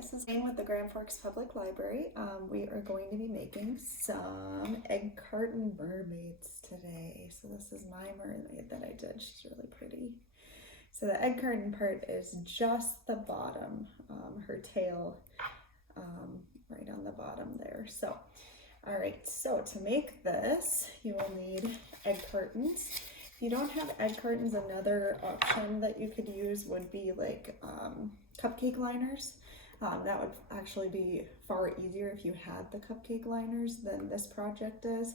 This is Jane with the Grand Forks Public Library. We are going to be making some egg carton mermaids today. So this is my mermaid that I did. She's really pretty. So the egg carton part is just the bottom, her tail right on the bottom there. So, all right, so to make this, you will need egg cartons. If you don't have egg cartons, another option that you could use would be like cupcake liners. That would actually be far easier if you had the cupcake liners than this project is.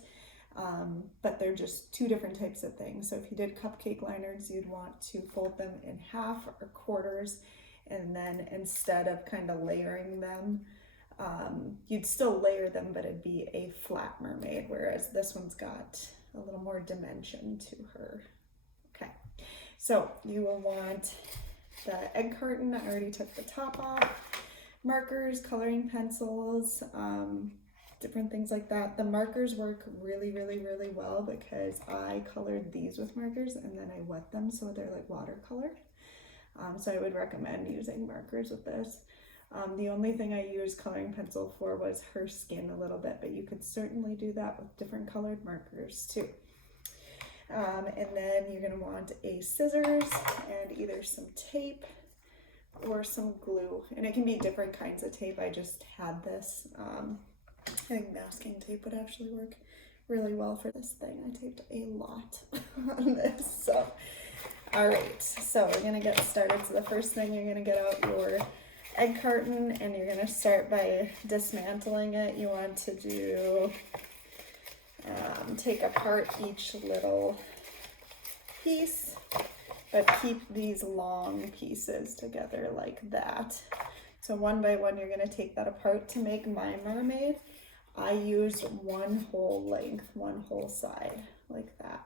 But they're just two different types of things. So if you did cupcake liners, you'd want to fold them in half or quarters, and then instead of kind of layering them, you'd still layer them, but it'd be a flat mermaid, whereas this one's got a little more dimension to her. Okay, so you will want the egg carton. I already took the top off. Markers, coloring pencils, different things like that. The markers work really well because I colored these with markers and then I wet them so they're like watercolor. So I would recommend using markers with this. The only thing I used coloring pencil for was her skin a little bit, but you could certainly do that with different colored markers too. And then you're going to want a scissors and either some tape or some glue, and it can be different kinds of tape. I just had this. I think masking tape would actually work really well for this thing. I taped a lot on this. So, all right, so we're gonna get started. So the first thing, you're gonna get out your egg carton and you're gonna start by dismantling it. You want to do, take apart each little piece, but keep these long pieces together like that. So one by one, you're gonna take that apart. To make my mermaid, I used one whole length, one whole side, like that.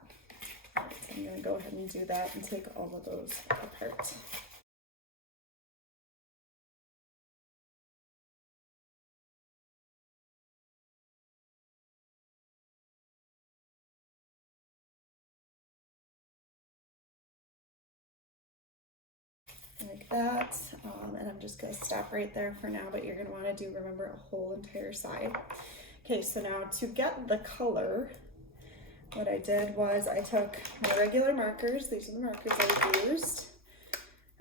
All right, so I'm gonna go ahead and do that and take all of those apart. Like that, and I'm just going to stop right there for now, but you're going to want to do, remember, a whole entire side. Okay, so now to get the color, what I did was I took my regular markers. These are the markers I used,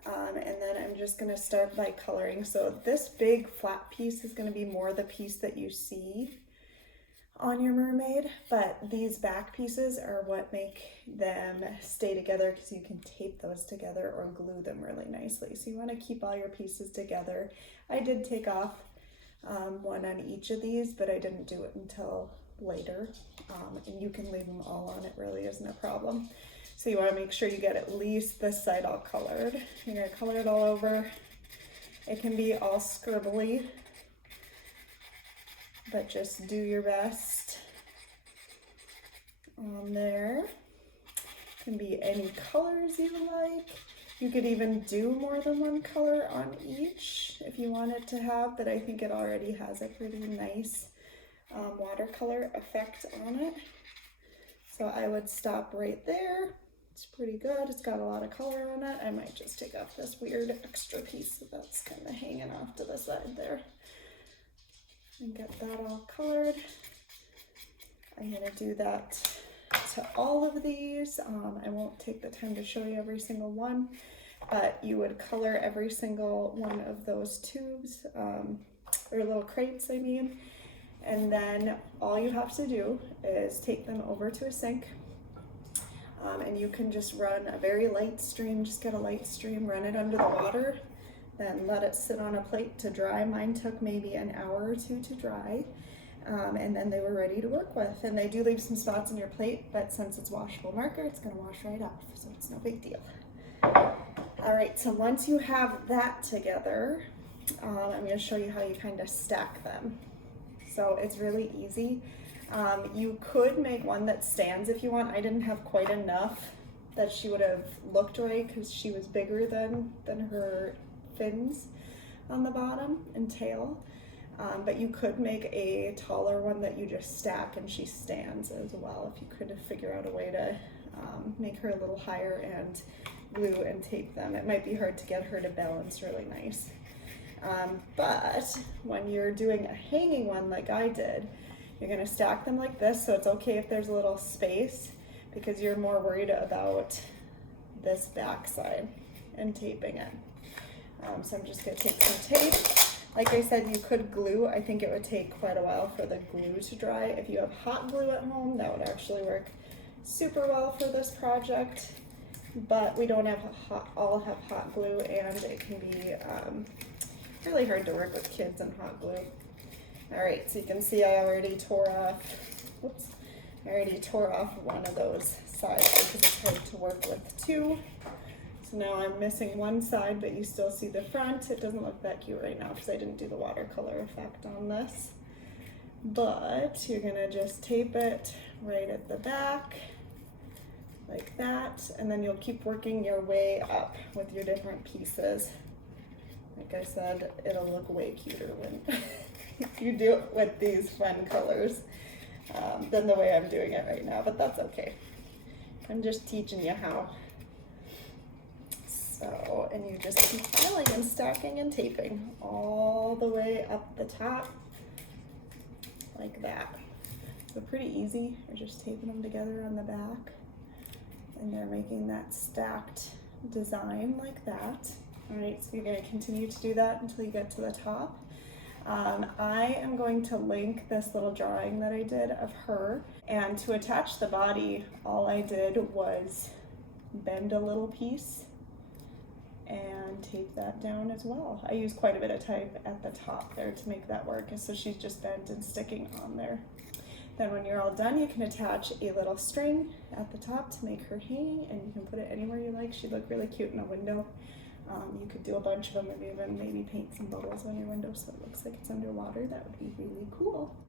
and then I'm just going to start by coloring. So this big flat piece is going to be more the piece that you see on your mermaid, but these back pieces are what make them stay together because you can tape those together or glue them really nicely. So you want to keep all your pieces together. I did take off one on each of these, but I didn't do it until later, and you can leave them all on. It really isn't a problem. So you want to make sure you get at least this side all colored. You're going to color it all over. It can be all scribbly, but just do your best on there. Can be any colors you like. You could even do more than one color on each if you wanted to have, but I think it already has a pretty nice watercolor effect on it. So I would stop right there. It's pretty good. It's got a lot of color on it. I might just take off this weird extra piece that's kind of hanging off to the side there and get that all colored. I'm gonna do that to all of these. I won't take the time to show you every single one, but you would color every single one of those tubes, or little crates, I mean, and then all you have to do is take them over to a sink, and you can just run a very light stream, just get a light stream, run it under the water, then let it sit on a plate to dry. Mine took maybe an hour or two to dry, and then they were ready to work with. And they do leave some spots on your plate, but since it's washable marker, it's gonna wash right off, so it's no big deal. All right, so once you have that together, I'm gonna show you how you kind of stack them. So it's really easy. You could make one that stands if you want. I didn't have quite enough that she would have looked right because she was bigger than her fins on the bottom and tail, but you could make a taller one that you just stack and she stands as well if you could figure out a way to make her a little higher and glue and tape them. It might be hard to get her to balance really nice. But when you're doing a hanging one like I did, you're gonna stack them like this, so it's okay if there's a little space because you're more worried about this back side and taping it. So I'm just gonna take some tape. Like I said, you could glue. I think it would take quite a while for the glue to dry. If you have hot glue at home, that would actually work super well for this project. But we don't have all have hot glue, and it can be really hard to work with kids and hot glue. All right, so you can see I already tore off, whoops, I already tore off one of those sides because it's hard to work with too. So now I'm missing one side, but you still see the front. It doesn't look that cute right now because I didn't do the watercolor effect on this. But you're gonna just tape it right at the back, like that, and then you'll keep working your way up with your different pieces. Like I said, it'll look way cuter when you do it with these fun colors than the way I'm doing it right now, but that's okay. I'm just teaching you how. So, and you just keep filing and stacking and taping all the way up the top, like that. So pretty easy. You're just taping them together on the back, and they're making that stacked design like that. All right, so you're gonna continue to do that until you get to the top. I am going to link this little drawing that I did of her, and to attach the body, all I did was bend a little piece and tape that down as well. I used quite a bit of tape at the top there to make that work, so she's just bent and sticking on there. Then when you're all done, you can attach a little string at the top to make her hanging, and you can put it anywhere you like. She'd look really cute in a window. You could do a bunch of them and even maybe paint some bubbles on your window so it looks like it's underwater. That would be really cool.